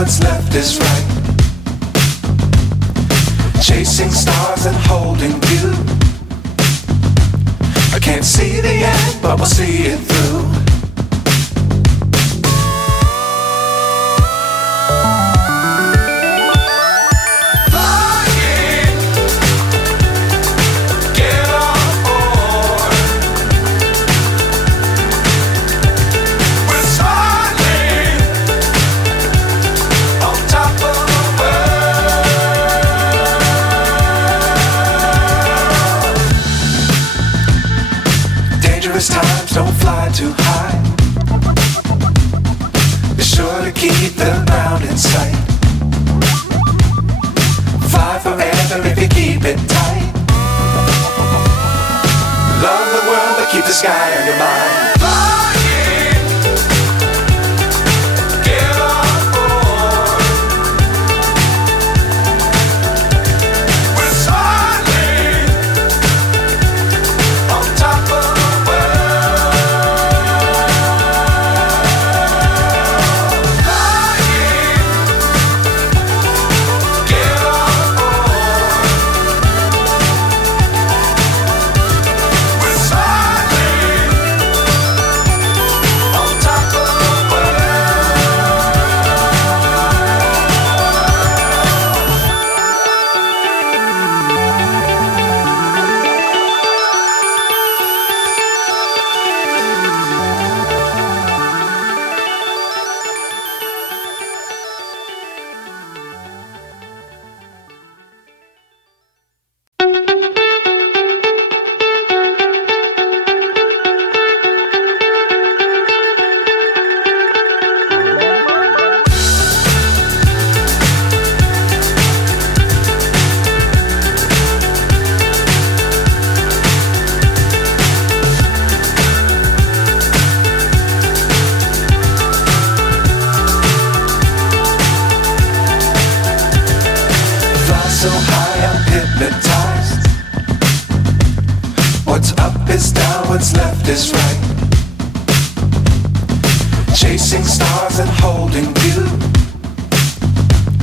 what's left is right. Chasing stars and holding you. I can't see the end, but we'll see it through. Times don't fly too high. Be sure to keep the ground in sight. Fly forever if you keep it tight. Love the world but keep the sky on your mind. So high I'm hypnotized. What's up is down, what's left is right. Chasing stars and holding